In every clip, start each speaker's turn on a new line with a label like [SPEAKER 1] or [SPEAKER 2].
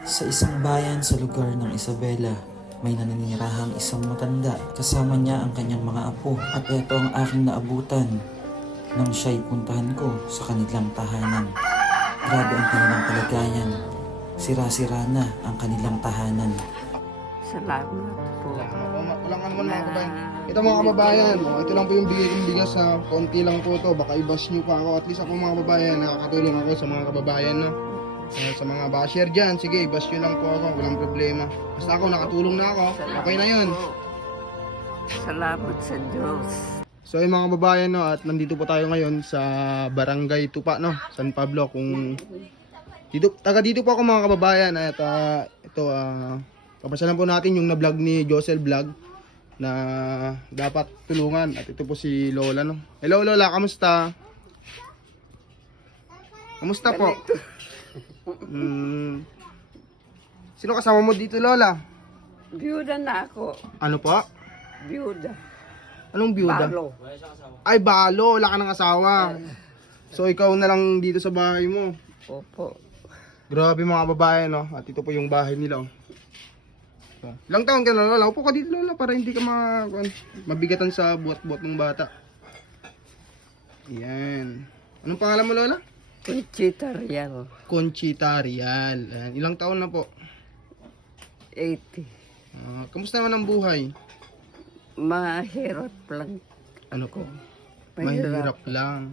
[SPEAKER 1] Sa isang bayan sa lugar ng Isabela, may naninirahang isang matanda. Kasama niya ang kanyang mga apo at ito ang aking naabutan nang siya'y puntahan ko sa kanilang tahanan. Grabe ang kanilang kalagayan. Sira-sira na ang kanilang tahanan.
[SPEAKER 2] Salamat po.
[SPEAKER 3] Walang ano mga kababayan. Ito mga kababayan, ito lang po yung bigay kong bigas sa konti lang po to. Baka i-bash nyo pa ako. At least ako mga kababayan, nakakatulong ako sa mga kababayan, no? Sa mga basher dyan, sige, i-bash nyo lang po ako. Walang problema. Basta ako, nakatulong na ako. Okay na yun.
[SPEAKER 2] Salamat sa Diyos.
[SPEAKER 3] So yung mga kababayan, no, at nandito po tayo ngayon sa Barangay Tupa, no? San Pablo. Kung taga dito po ako mga kababayan. At kapasyalan po natin yung na-vlog ni Josel Vlog na dapat tulungan. At ito po si Lola, no? Hello Lola, kamusta? Kamusta po? Sino kasama mo dito, Lola?
[SPEAKER 2] Biyuda na ako.
[SPEAKER 3] Ano po?
[SPEAKER 2] Biyuda.
[SPEAKER 3] Anong biyuda?
[SPEAKER 2] Balo.
[SPEAKER 3] Ay, balo, wala ka ng asawa. So ikaw na lang dito sa bahay mo.
[SPEAKER 2] Opo.
[SPEAKER 3] Grabe mga babae, no? At ito po yung bahay nila, oh. Ilang taon ka na, Lola? Upo ka dito, Lola, para hindi ka mabigatan sa buhat-buhat ng bata. Yan. Anong pangalan mo, Lola?
[SPEAKER 2] Conchita Real.
[SPEAKER 3] Conchita Real. Ayan. Ilang taon na po?
[SPEAKER 2] 80.
[SPEAKER 3] Kamusta naman ang buhay?
[SPEAKER 2] Mahirap lang.
[SPEAKER 3] Ano ko?
[SPEAKER 2] Mahirap.
[SPEAKER 3] Mahirap lang.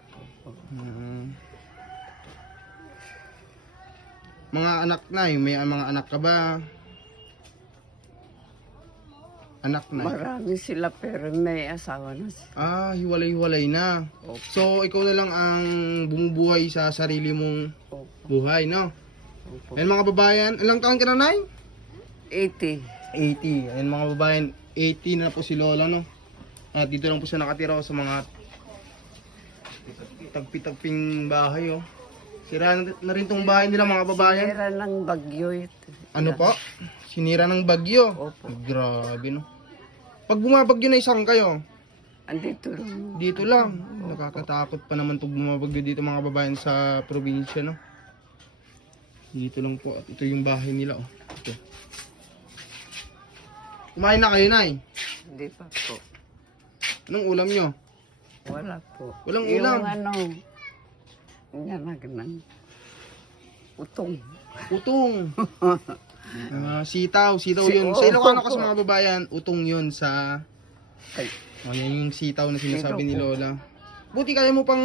[SPEAKER 3] Mga anak na eh. May mga anak ka ba? Anak na.
[SPEAKER 2] Marami sila pero may asawa na sila.
[SPEAKER 3] Hiwalay-hiwalay na.
[SPEAKER 2] Opo.
[SPEAKER 3] So, ikaw na lang ang bumubuhay sa sarili mong
[SPEAKER 2] Opo.
[SPEAKER 3] buhay, no?
[SPEAKER 2] Opo.
[SPEAKER 3] Ayan mga babayan. Ilang taon ka na, Nay?
[SPEAKER 2] 80.
[SPEAKER 3] 80. Ayan mga babayan. 80 na po si Lola, no? At dito lang po siya nakatira sa mga tagpi-tagping bahay, oh. Sira na rin tong bahay nila mga babayan.
[SPEAKER 2] Sira ng bagyo ito.
[SPEAKER 3] Ano po? Sinira ng bagyo.
[SPEAKER 2] Opo.
[SPEAKER 3] Grabe, no? Pag bumabagyo na isang kayo,
[SPEAKER 2] Andito lang.
[SPEAKER 3] dito lang. Nakakatakot pa naman pag bumabagyo dito mga babayan sa probinsya, no? Dito lang po. At ito yung bahay nila, oh. Ito. Kumain na kayo, Nay?
[SPEAKER 2] Hindi pa po.
[SPEAKER 3] Anong ulam nyo?
[SPEAKER 2] Wala po.
[SPEAKER 3] Walang ulam?
[SPEAKER 2] Yung ng utong.
[SPEAKER 3] Utong. Sitaw yun. Sa Ilocano kasi mga babayan, utong yun sa...
[SPEAKER 2] Ay,
[SPEAKER 3] yan yung sitaw na sinasabi ni Lola. Buti kaya mo pang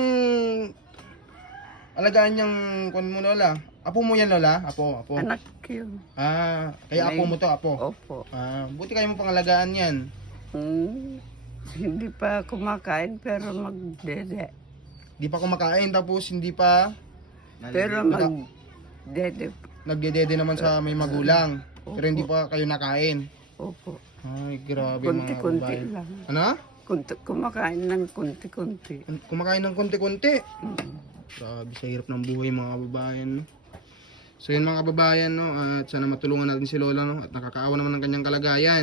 [SPEAKER 3] alagaan niyang kung mo, Lola. Apo mo yan, Lola? Apo.
[SPEAKER 2] anak yun.
[SPEAKER 3] Kaya apo mo to, apo.
[SPEAKER 2] Opo.
[SPEAKER 3] Buti kaya mo pang alagaan yan.
[SPEAKER 2] Hindi pa kumakain pero magdede.
[SPEAKER 3] Di pa kumakain, tapos hindi pa
[SPEAKER 2] Pero magdede.
[SPEAKER 3] nagdedede naman sa may magulang. Pero hindi pa kayo nakain.
[SPEAKER 2] Opo.
[SPEAKER 3] Ay, grabe mga
[SPEAKER 2] Kunti-kunti
[SPEAKER 3] babae.
[SPEAKER 2] lang.
[SPEAKER 3] Ano?
[SPEAKER 2] Kumakain ng kunti-kunti.
[SPEAKER 3] Kumakain ng konti-konti. Grabe sa hirap ng buhay mga kababayan, no? So yun mga kababayan, no? At sana matulungan natin si Lola, no? At nakakaawa naman ng kanyang kalagayan.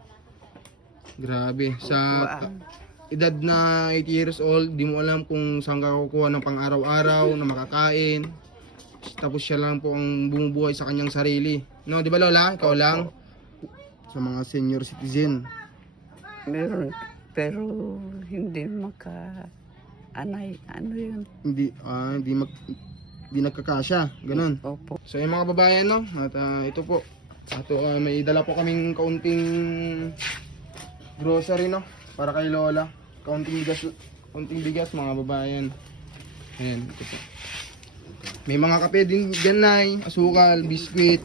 [SPEAKER 3] Grabe. Sa edad na 80 years old, di mo alam kung saan ka kukuha ng pang-araw-araw na makakain. Tapos siya lang po ang bumubuhay sa kanyang sarili. No, di ba Lola? Ikaw lang? Sa mga senior citizen.
[SPEAKER 2] Meron pero hindi anay. Ano yun?
[SPEAKER 3] Hindi nagkakasya. Ganun.
[SPEAKER 2] Opo.
[SPEAKER 3] So yung mga babayan, no? At ito po. May dala po kaming kaunting grocery, no? Para kay Lola. Kaunting bigas mga babayan. Ayan, ito po. May mga kape din dyan, Nay. Asukal, biskwit.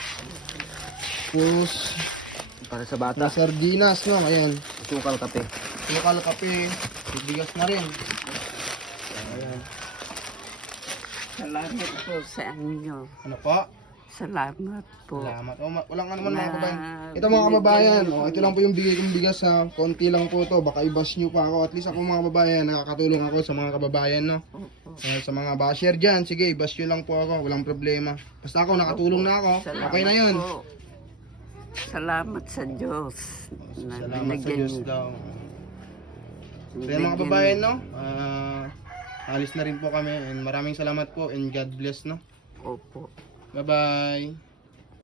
[SPEAKER 3] Tapos,
[SPEAKER 1] Para sa bata,
[SPEAKER 3] sardinas, no? Ayan.
[SPEAKER 1] sukal kape.
[SPEAKER 3] Asukal, kape. May bigas na rin. Ayan.
[SPEAKER 2] Salamat po sa inyo.
[SPEAKER 3] Ano po?
[SPEAKER 2] Salamat po.
[SPEAKER 3] Salamat. Walang ano man mga kababayan. Ito mga kababayan, ito lang po yung bigay kong bigas sa konti lang po to. Baka i-bash nyo pa ako. At least ako mga kababayan, nakakatulong ako sa mga kababayan, no?
[SPEAKER 2] Opo.
[SPEAKER 3] Sa mga basher dyan, sige, i-bash nyo lang po ako. Walang problema. Basta ako, nakatulong na ako. Okay na yun.
[SPEAKER 2] Po. Salamat sa Diyos. na
[SPEAKER 3] Salamat sa
[SPEAKER 2] binigyan
[SPEAKER 3] Diyos
[SPEAKER 2] niyo.
[SPEAKER 3] daw. So yung mga
[SPEAKER 2] Binigyan
[SPEAKER 3] kababayan,
[SPEAKER 2] niyo.
[SPEAKER 3] no? Alis na rin po kami. And maraming salamat po. And God bless, no?
[SPEAKER 2] Opo.
[SPEAKER 3] Bye-bye.